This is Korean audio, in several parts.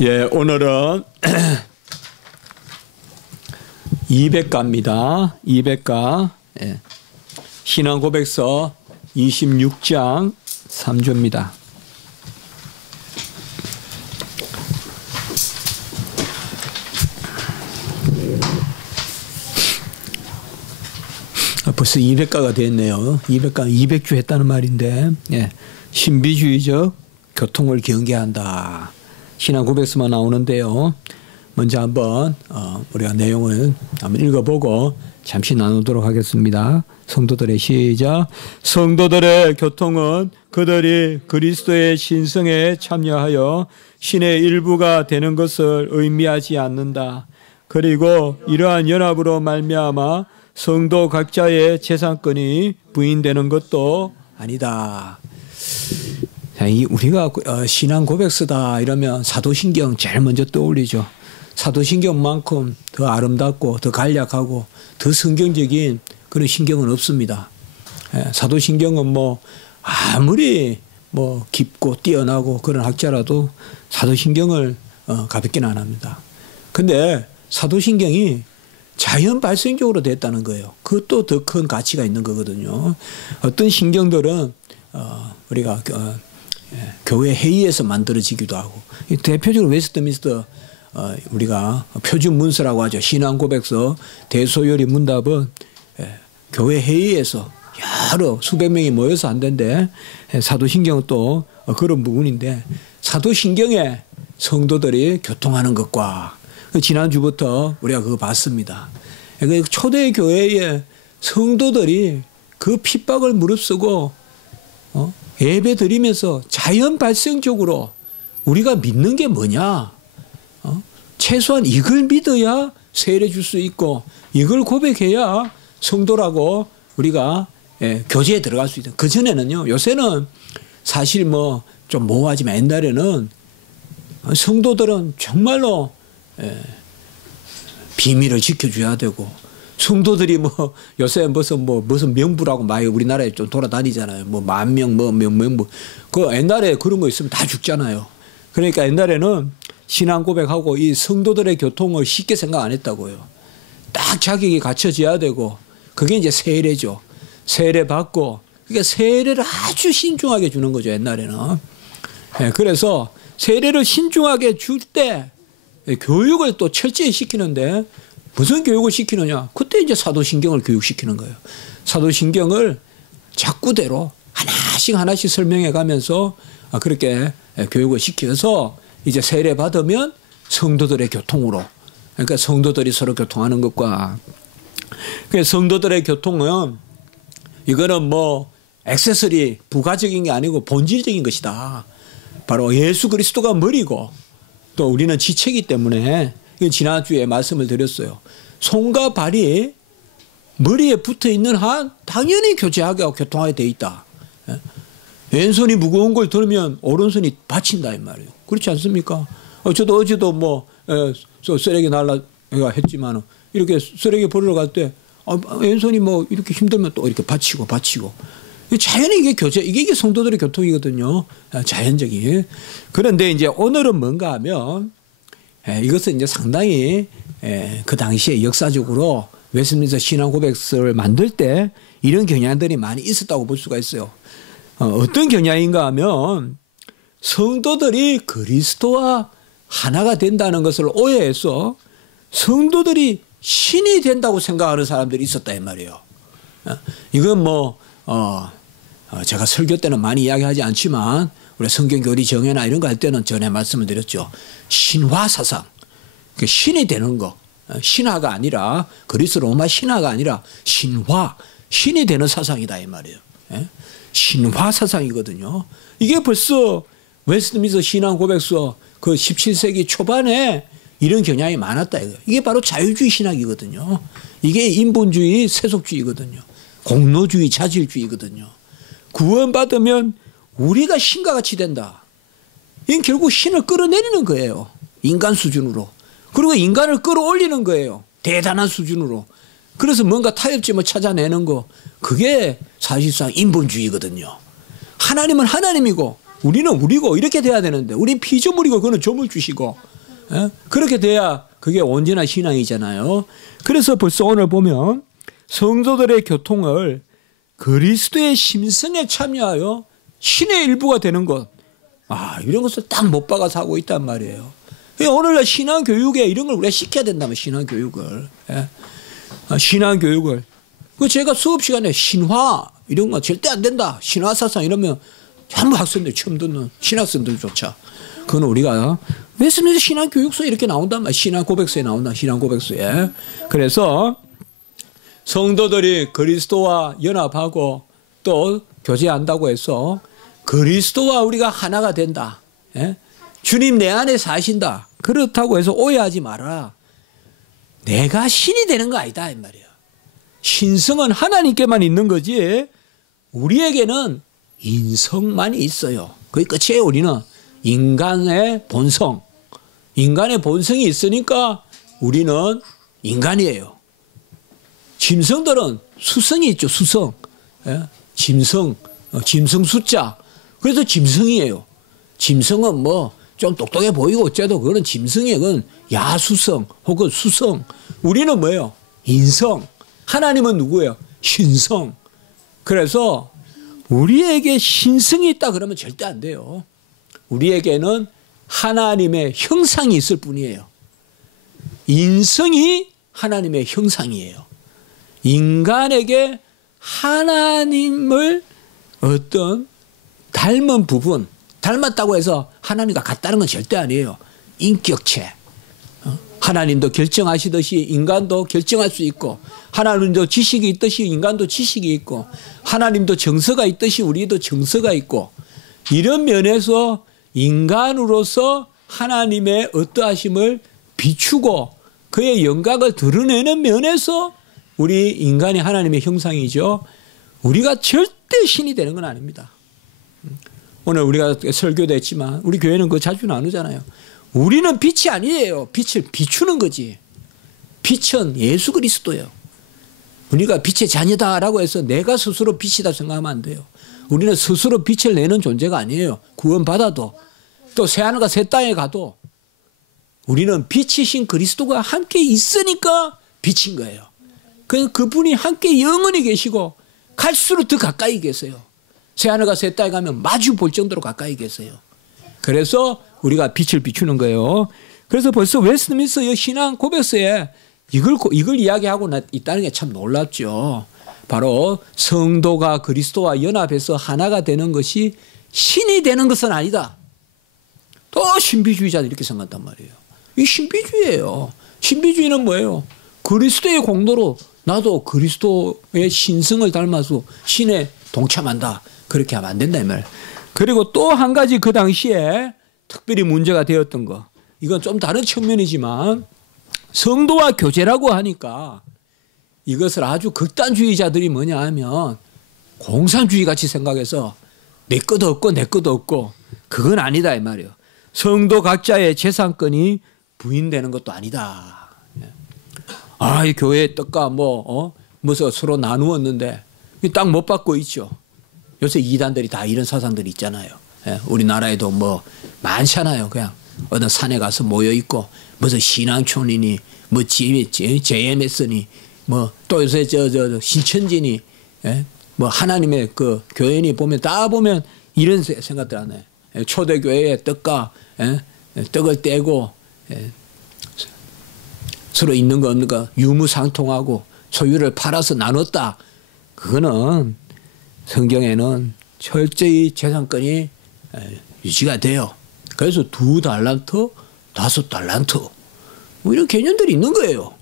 예, 오늘은 200가입니다. 200가. 예. 신앙고백서 26장 3조입니다. 벌써 200가가 됐네요. 200가, 200주 했다는 말인데, 예. 신비주의적 교통을 경계한다. 신앙고백서만 나오는데요. 먼저 한번 우리가 내용을 한번 읽어보고 잠시 나누도록 하겠습니다. 성도들의 시작. 성도들의 교통은 그들이 그리스도의 신성에 참여하여 신의 일부가 되는 것을 의미하지 않는다. 그리고 이러한 연합으로 말미암아 성도 각자의 재산권이 부인되는 것도 아니다. 자, 우리가 신앙 고백서다 이러면 사도신경 제일 먼저 떠올리죠. 사도신경만큼 더 아름답고 더 간략하고 더 성경적인 그런 신경은 없습니다. 사도신경은 뭐 아무리 뭐 깊고 뛰어나고 그런 학자라도 사도신경을 가볍게는 안 합니다. 근데 사도신경이 자연 발생적으로 됐다는 거예요. 그것도 더 큰 가치가 있는 거거든요. 어떤 신경들은 우리가 교회 회의에서 만들어지기도 하고, 대표적으로 웨스트민스터 우리가 표준 문서라고 하죠. 신앙 고백서 대소요리 문답은 교회 회의에서 여러 수백 명이 모여서 한다는데, 사도신경은 또 그런 부분인데, 사도신경에 성도들이 교통하는 것과 지난주부터 우리가 그거 봤습니다. 초대 교회의 성도들이 그 핍박을 무릅쓰고 예배 드리면서 자연 발생적으로 우리가 믿는 게 뭐냐? 최소한 이걸 믿어야 세례 줄 수 있고, 이걸 고백해야 성도라고 우리가 교제에 들어갈 수 있다. 그전에는요, 요새는 사실 뭐 좀 모호하지만 옛날에는 성도들은 정말로 비밀을 지켜줘야 되고, 성도들이 뭐 요새 무슨 명부라고 많이 우리나라에 좀 돌아다니잖아요. 뭐 만명 명부. 그 옛날에 그런 거 있으면 다 죽잖아요. 그러니까 옛날에는 신앙 고백하고 이 성도들의 교통을 쉽게 생각 안 했다고요. 딱 자격이 갖춰져야 되고, 그게 이제 세례죠. 세례 받고, 그러니까 세례를 아주 신중하게 주는 거죠, 옛날에는. 그래서 세례를 신중하게 줄 때 교육을 또 철저히 시키는데, 무슨 교육을 시키느냐? 그때 이제 사도신경을 교육시키는 거예요. 사도신경을 작구대로 하나씩 설명해 가면서 그렇게 교육을 시켜서 이제 세례 받으면 성도들의 교통으로, 그러니까 성도들이 서로 교통하는 것과, 성도들의 교통은 이거는 뭐 액세서리 부가적인 게 아니고 본질적인 것이다. 바로 예수 그리스도가 머리고, 또 우리는 지체이기 때문에, 지난주에 말씀을 드렸어요. 손과 발이 머리에 붙어 있는 한 당연히 교제하게 교통하게 돼 있다. 왼손이 무거운 걸 들으면 오른손이 받친다 이 말이에요. 그렇지 않습니까? 저도 어제도 뭐 쓰레기 날라 했지만, 이렇게 쓰레기 버리러 갈 때 왼손이 뭐 이렇게 힘들면 또 이렇게 받치고 자연히 이게 교제, 이게 성도들의 교통이거든요. 자연적인. 그런데 이제 오늘은 뭔가 하면, 이것은 이제 상당히 그 당시에 역사적으로 웨스트민스터 신앙 고백서를 만들 때 이런 경향들이 많이 있었다고 볼 수가 있어요. 어떤 경향인가 하면, 성도들이 그리스도와 하나가 된다는 것을 오해해서 성도들이 신이 된다고 생각하는 사람들이 있었다 이 말이에요. 이건 뭐 제가 설교 때는 많이 이야기하지 않지만, 우리 성경교리 정회나 이런 거 할 때는 전에 말씀을 드렸죠. 신화 사상. 신이 되는 거. 신화가 아니라, 그리스 로마 신화가 아니라 신화. 신이 되는 사상이다 이 말이에요. 신화 사상이거든요. 이게 벌써 웨스트민스터 신앙 고백서 그 17세기 초반에 이런 경향이 많았다 이거예요. 이게 바로 자유주의 신학이거든요. 이게 인본주의, 세속주의거든요. 공로주의, 자질주의거든요. 구원받으면 우리가 신과 같이 된다. 이건 결국 신을 끌어내리는 거예요. 인간 수준으로. 그리고 인간을 끌어올리는 거예요. 대단한 수준으로. 그래서 뭔가 타협점을 찾아내는 거. 그게 사실상 인본주의거든요. 하나님은 하나님이고 우리는 우리고 이렇게 돼야 되는데 우린 피조물이고 그는 조물 주시고 그렇게 돼야 그게 온전한 신앙이잖아요. 그래서 벌써 오늘 보면 성도들의 교통을 그리스도의 심성에 참여하여 신의 일부가 되는 것. 이런 것을 딱 못 박아서 하고 있단 말이에요. 오늘날 신앙교육에 이런 걸 우리가 시켜야 된다면 신앙교육을. 신앙교육을. 제가 수업 시간에 신화 이런 거 절대 안 된다. 신화사상 이러면 전부 학생들 처음 듣는 신학생들조차. 그건 우리가 웨스트민스터 신앙교육서에 이렇게 나온단 말이에요. 신앙고백서에 나온다. 신앙고백서에. 그래서 성도들이 그리스도와 연합하고 또 교제한다고 해서 그리스도와 우리가 하나가 된다. 주님 내 안에 사신다. 그렇다고 해서 오해하지 마라. 내가 신이 되는 거 아니다 이 말이에요. 신성은 하나님께만 있는 거지 우리에게는 인성만이 있어요. 그게 끝이에요. 우리는 인간의 본성. 인간의 본성이 있으니까 우리는 인간이에요. 짐승들은 수성이 있죠. 수성. 짐승. 짐승 숫자. 그래서 짐승이에요. 짐승은 뭐 좀 똑똑해 보이고 어째도 그거는 짐승이에요. 그건 야수성 혹은 수성. 우리는 뭐예요? 인성. 하나님은 누구예요? 신성. 그래서 우리에게 신성이 있다 그러면 절대 안 돼요. 우리에게는 하나님의 형상이 있을 뿐이에요. 인성이 하나님의 형상이에요. 인간에게 하나님을 어떤 닮은 부분, 닮았다고 해서 하나님과 같다는 건 절대 아니에요. 인격체. 하나님도 결정하시듯이 인간도 결정할 수 있고 하나님도 지식이 있듯이 인간도 지식이 있고 하나님도 정서가 있듯이 우리도 정서가 있고 이런 면에서 인간으로서 하나님의 어떠하심을 비추고 그의 영광을 드러내는 면에서 우리 인간이 하나님의 형상이죠. 우리가 절대 신이 되는 건 아닙니다. 오늘 우리가 설교도 했지만 우리 교회는 그거 자주 나누잖아요. 우리는 빛이 아니에요. 빛을 비추는 거지. 빛은 예수 그리스도예요. 우리가 빛의 자녀다라고 해서 내가 스스로 빛이다 생각하면 안 돼요. 우리는 스스로 빛을 내는 존재가 아니에요. 구원받아도 또 새하늘과 새 땅에 가도 우리는 빛이신 그리스도가 함께 있으니까 빛인 거예요. 그분이 함께 영원히 계시고 갈수록 더 가까이 계세요. 새하늘과 새 땅에 가면 마주 볼 정도로 가까이 계세요. 그래서 우리가 빛을 비추는 거예요. 그래서 벌써 웨스트민스터 신앙 고백서에 이걸 이야기하고 있다는 게 참 놀랍죠. 바로 성도가 그리스도와 연합해서 하나가 되는 것이 신이 되는 것은 아니다. 또 신비주의자들 이렇게 생각한단 말이에요. 이 신비주의예요. 신비주의는 뭐예요? 그리스도의 공로로 나도 그리스도의 신성을 닮아서 신에 동참한다. 그렇게 하면 안 된다 이 말. 그리고 또 한 가지 그 당시에 특별히 문제가 되었던 거. 이건 좀 다른 측면이지만 성도와 교제라고 하니까 이것을 아주 극단주의자들이 뭐냐 하면 공산주의 같이 생각해서 내 것도 없고 내 것도 없고 그건 아니다 이 말이에요. 성도 각자의 재산권이 부인되는 것도 아니다. 이 교회의 떡과 무슨 서로 나누었는데 딱 못 받고 있죠. 요새 이단들이 다 이런 사상들이 있잖아요. 우리나라에도 뭐 많잖아요. 그냥 어떤 산에 가서 모여 있고 무슨 신앙촌이니 뭐 JMS니 뭐 또 요새 저 신천지니 뭐 하나님의 그 교회니 보면 다 보면 이런 생각들 안 해. 초대교회의 떡과 떡을 떼고 서로 있는 거 없는 거 유무상통하고 소유를 팔아서 나눴다. 그거는 성경에는 철저히 재산권이 유지가 돼요. 그래서 2달란트, 5달란트 뭐 이런 개념들이 있는 거예요.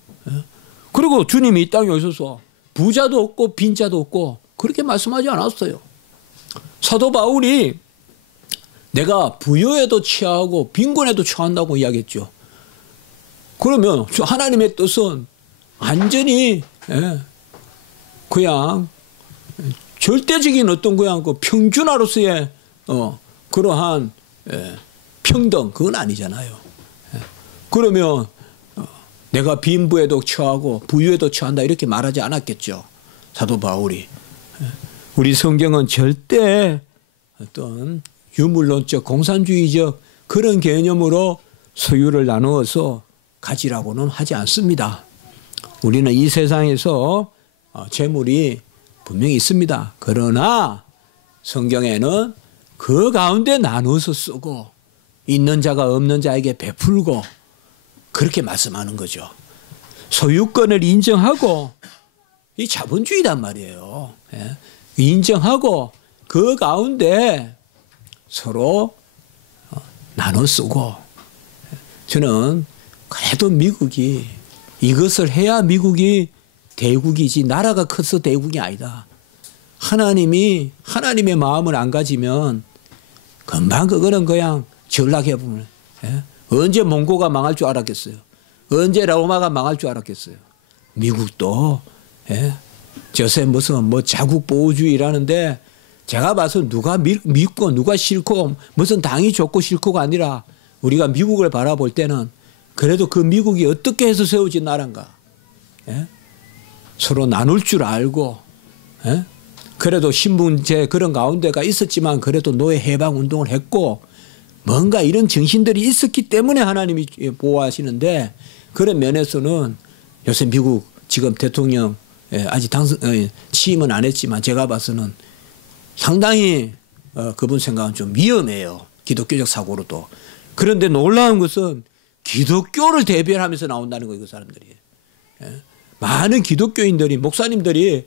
그리고 주님이 이 땅에 오셔서 부자도 없고 빈자도 없고 그렇게 말씀하지 않았어요. 사도 바울이 내가 부여에도 취하고 빈곤에도 취한다고 이야기했죠. 그러면 하나님의 뜻은 완전히 그냥 절대적인 어떤 그냥 그 평준화로서의 그러한 평등 그건 아니잖아요. 그러면 내가 빈부에도 처하고 부유에도 처한다 이렇게 말하지 않았겠죠. 사도 바울이. 우리 성경은 절대 어떤 유물론적 공산주의적 그런 개념으로 소유를 나누어서 가지라고는 하지 않습니다. 우리는 이 세상에서 재물이 분명히 있습니다. 그러나 성경에는 그 가운데 나눠서 쓰고 있는 자가 없는 자에게 베풀고 그렇게 말씀하는 거죠. 소유권을 인정하고 이 자본주의란 말이에요. 예. 인정하고 그 가운데 서로 나눠 쓰고 저는 그래도 미국이 이것을 해야 미국이 대국이지 나라가 커서 대국이 아니다. 하나님의 마음을 안 가지면 금방 그거는 그냥 전락해보면 언제 몽고가 망할 줄 알았겠어요. 언제 로마가 망할 줄 알았겠어요. 미국도 저새 무슨 뭐 자국보호주의라는데 제가 봐서 누가 믿고 누가 싫고 무슨 당이 좋고 싫고가 아니라 우리가 미국을 바라볼 때는 그래도 그 미국이 어떻게 해서 세워진 나라인가. 서로 나눌 줄 알고 그래도 신분제 그런 가운데가 있었지만 그래도 노예 해방 운동을 했고 뭔가 이런 정신들이 있었기 때문에 하나님이 보호하시는데 그런 면에서는 요새 미국 지금 대통령 아직 취임은 안 했지만 제가 봐서는 상당히 그분 생각은 좀 위험해요. 기독교적 사고로도. 그런데 놀라운 것은 기독교를 대변하면서 나온다는 거예요. 그 사람들이. 많은 기독교인들이 목사님들이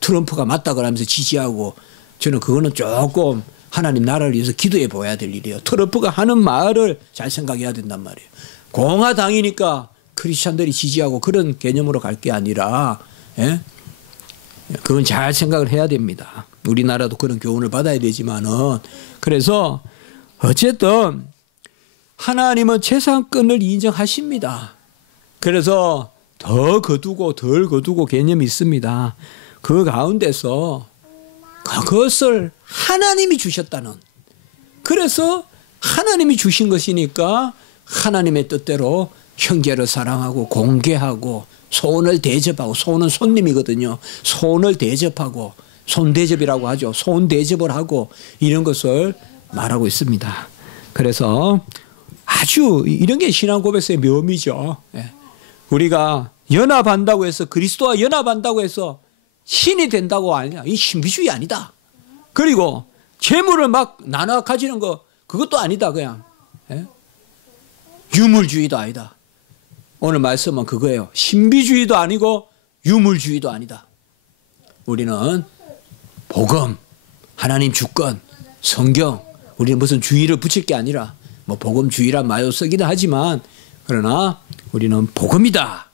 트럼프가 맞다 그러면서 지지하고 저는 그거는 조금 하나님 나라를 위해서 기도해 보아야 될 일이에요. 트럼프가 하는 말을 잘 생각해야 된단 말이에요. 공화당이니까 크리스찬들이 지지하고 그런 개념으로 갈 게 아니라 그건 잘 생각을 해야 됩니다. 우리나라도 그런 교훈을 받아야 되지만은 그래서 어쨌든 하나님은 재산권을 인정하십니다. 그래서 더 거두고 덜 거두고 개념이 있습니다. 그 가운데서 그것을 하나님이 주셨다는 그래서 하나님이 주신 것이니까 하나님의 뜻대로 형제를 사랑하고 공개하고 손을 대접하고 손은 손님이거든요. 손을 대접하고 손대접이라고 하죠. 손대접을 하고 이런 것을 말하고 있습니다. 그래서 아주 이런 게 신앙 고백서의 묘미죠. 우리가 연합한다고 해서 그리스도와 연합한다고 해서 신이 된다고 아니냐. 이 신비주의 아니다. 그리고 재물을 막 나눠 가지는 거 그것도 아니다. 그냥 유물주의도 아니다. 오늘 말씀은 그거예요. 신비주의도 아니고 유물주의도 아니다. 우리는 복음, 하나님 주권, 성경 우리는 무슨 주의를 붙일 게 아니라 뭐 복음주의란 말을 쓰기는 하지만 그러나 우리는 복음이다.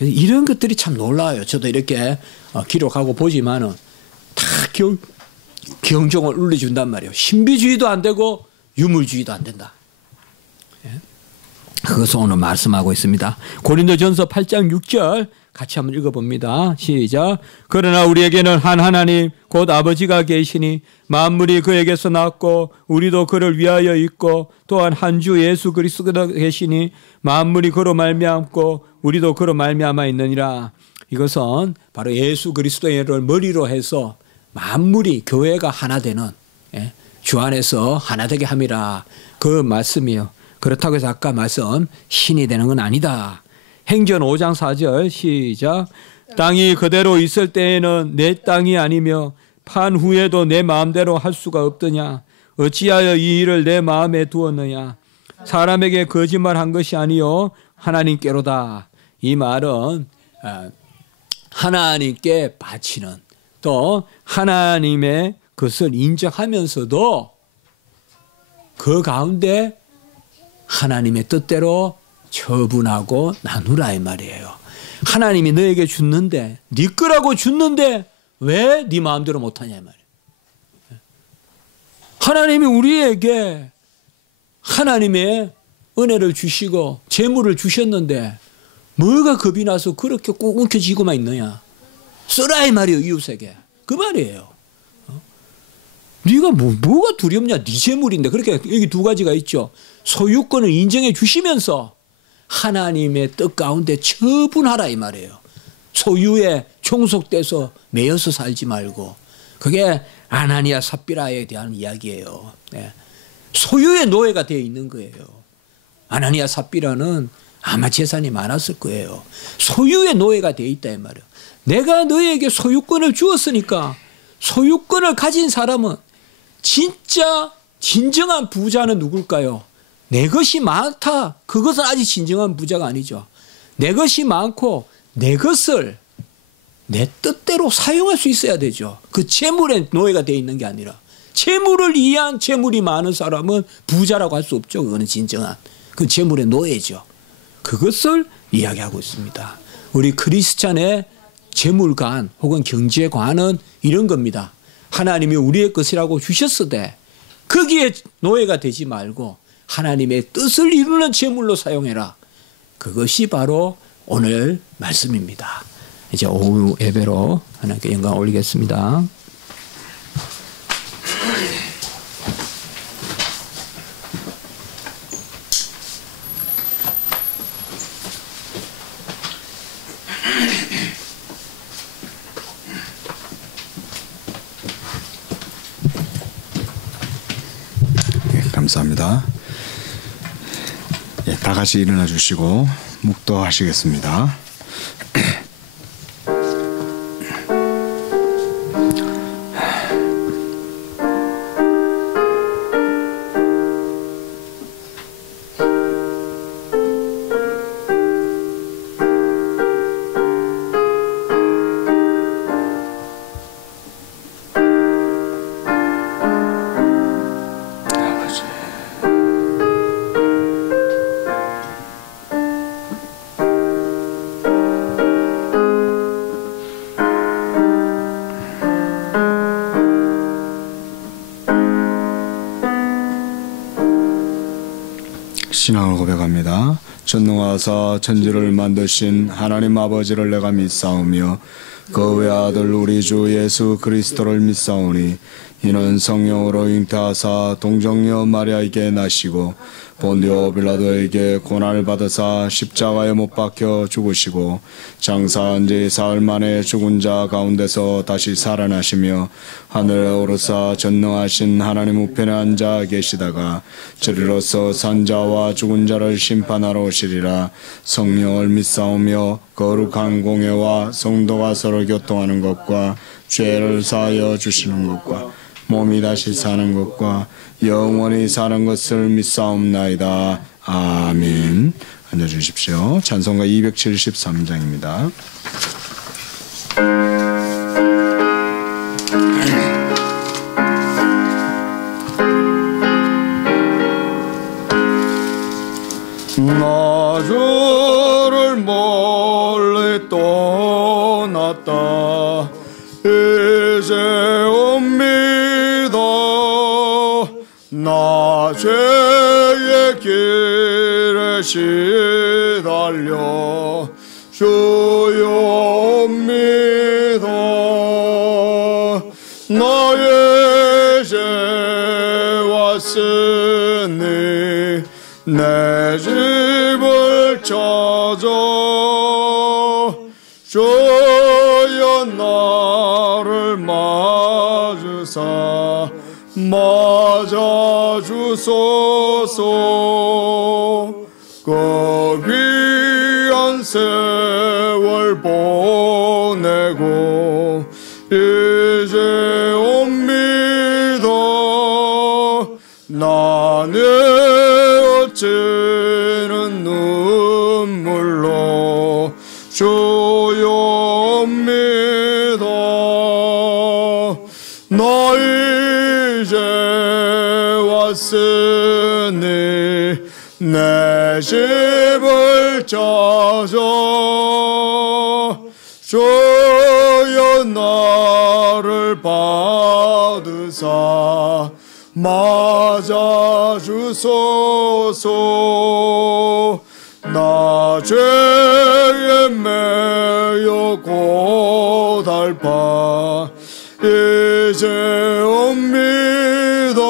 이런 것들이 참 놀라워요. 저도 이렇게 기록하고 보지만은 다 경종을 울려준단 말이에요. 신비주의도 안 되고 유물주의도 안 된다. 그것을 오늘 말씀하고 있습니다. 고린도전서 8장 6절 같이 한번 읽어봅니다. 시작. 그러나 우리에게는 한 하나님 곧 아버지가 계시니 만물이 그에게서 났고 우리도 그를 위하여 있고 또한 한 주 예수 그리스도가 계시니 만물이 그로 말미암고 우리도 그로 말미암아 있느니라. 이것은 바로 예수 그리스도를 머리로 해서 만물이 교회가 하나 되는 주 안에서 하나 되게 함이라. 그 말씀이요. 그렇다고 해서 아까 말씀 신이 되는 건 아니다. 행전 5장 4절 시작. 땅이 그대로 있을 때에는 내 땅이 아니며 판 후에도 내 마음대로 할 수가 없더냐. 어찌하여 이 일을 내 마음에 두었느냐. 사람에게 거짓말한 것이 아니요 하나님께로다. 이 말은 하나님께 바치는 또 하나님의 것을 인정하면서도 그 가운데 하나님의 뜻대로 처분하고 나누라 이 말이에요. 하나님이 너에게 줬는데 네 거라고 줬는데 왜 네 마음대로 못하냐 이 말이에요. 하나님이 우리에게 하나님의 은혜를 주시고 재물을 주셨는데 뭐가 겁이 나서 그렇게 꼭 움켜쥐고만 있느냐. 쓰라 이 말이에요. 이웃에게. 그 말이에요. 네가 뭐가 두렵냐. 네 재물인데. 그렇게 여기 두 가지가 있죠. 소유권을 인정해 주시면서 하나님의 뜻 가운데 처분하라 이 말이에요. 소유에 종속돼서 매여서 살지 말고 그게 아나니아 삽비라에 대한 이야기예요. 네. 소유의 노예가 되어 있는 거예요. 아나니아 삽비라는 아마 재산이 많았을 거예요. 소유의 노예가 되어 있다 이 말이에요. 내가 너에게 소유권을 주었으니까 소유권을 가진 사람은 진짜 진정한 부자는 누굴까요? 내 것이 많다. 그것은 아직 진정한 부자가 아니죠. 내 것이 많고 내 것을 내 뜻대로 사용할 수 있어야 되죠. 그 재물의 노예가 되어 있는 게 아니라 재물을 이해한 재물이 많은 사람은 부자라고 할 수 없죠. 그거는 진정한 그 재물의 노예죠. 그것을 이야기하고 있습니다. 우리 크리스찬의 재물관 혹은 경제관은 이런 겁니다. 하나님이 우리의 것이라고 주셨으되 거기에 노예가 되지 말고 하나님의 뜻을 이루는 재물로 사용해라. 그것이 바로 오늘 말씀입니다. 이제 오후 예배로 하나님께 영광 올리겠습니다. 감사합니다. 예, 다 같이 일어나 주시고 묵도하시겠습니다. 신앙을 고백합니다. 전능하사 천지를 만드신 하나님 아버지를 내가 믿사오며 그 외아들 우리 주 예수 그리스도를 믿사오니 이는 성령으로 잉태하사 동정녀 마리아에게 나시고 본디오 빌라도에게 고난을 받으사 십자가에 못 박혀 죽으시고 장사한 지 사흘 만에 죽은 자 가운데서 다시 살아나시며 하늘에 오르사 전능하신 하나님 우편에 앉아 계시다가 저리로서 산 자와 죽은 자를 심판하러 오시리라. 성령을 믿사오며 거룩한 공예와 성도가 서로 교통하는 것과 죄를 사하여 주시는 것과 몸이 다시 사는 것과 영원히 사는 것을 믿사옵나이다. 아멘. 앉아주십시오. 찬송가 273장입니다. 나 주를 멀리 떠났다 이제 옵니다. 나 죄의 길에 시달려 주여 옵니다. 나의 죄 왔으니 내 집을 찾아 주여 나를 맞으사 맞아주소서. 그 귀한 세월 보내고 이제 옵니다. 나는 어찌는 눈물로 주여 옵니다. 나 이제 왔으니 내 집을 찾아 주여 나를 받으사 맞아주소서. 나 죄에 매여 고달파 이제 옵니다.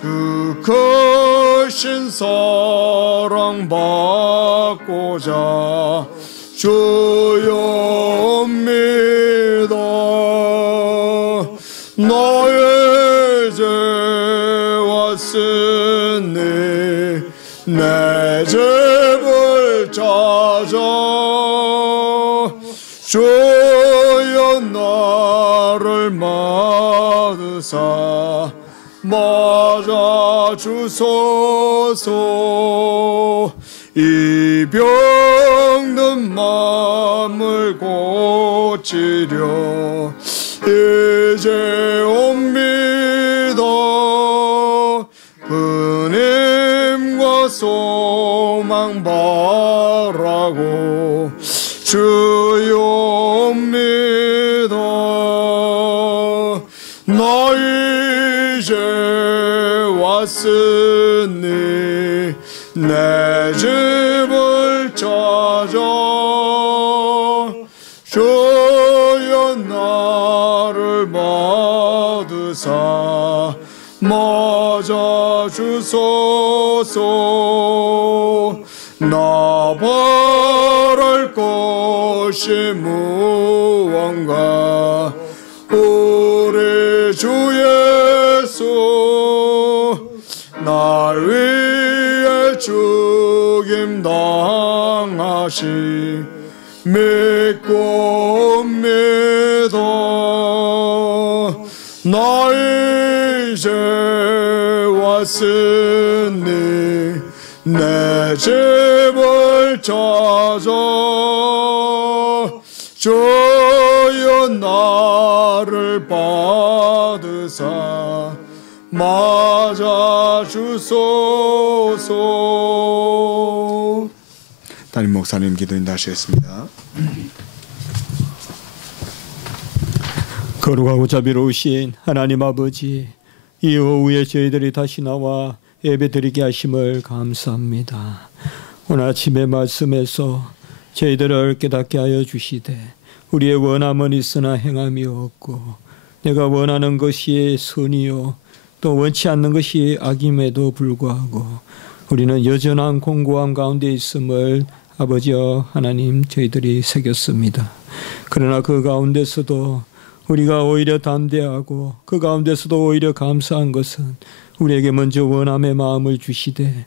그 크신 사랑 받고자 주여 옵니다. 내 집을 찾아 주여 나를 맞으사 맞아 주소서. 이 병든 마음을 고치려 이제 옵니다. 은임과 소망 바라고 주여 옵니다. 나 이제 왔으니 내 집을 찾아 주여 나를 받으사 맞아 주소서. 나 바랄 것이 무언가 우리 주 예수 날 위해 죽임 당하시 믿고 옵니다. 나 이제 왔으니 내 집을 찾아 주여 나를 받으사 맞아 주소서. 담임 목사님 기도 인도하시겠습니다. 거룩하고 자비로우신 하나님 아버지, 이 오후에 저희들이 다시 나와 예배드리게 하심을 감사합니다. 오늘 아침의 말씀에서 저희들을 깨닫게 하여 주시되 우리의 원함은 있으나 행함이 없고 내가 원하는 것이 선이요 또 원치 않는 것이 악임에도 불구하고 우리는 여전한 공고함 가운데 있음을 아버지여 하나님 저희들이 새겼습니다. 그러나 그 가운데서도 우리가 오히려 담대하고 그 가운데서도 오히려 감사한 것은 우리에게 먼저 원함의 마음을 주시되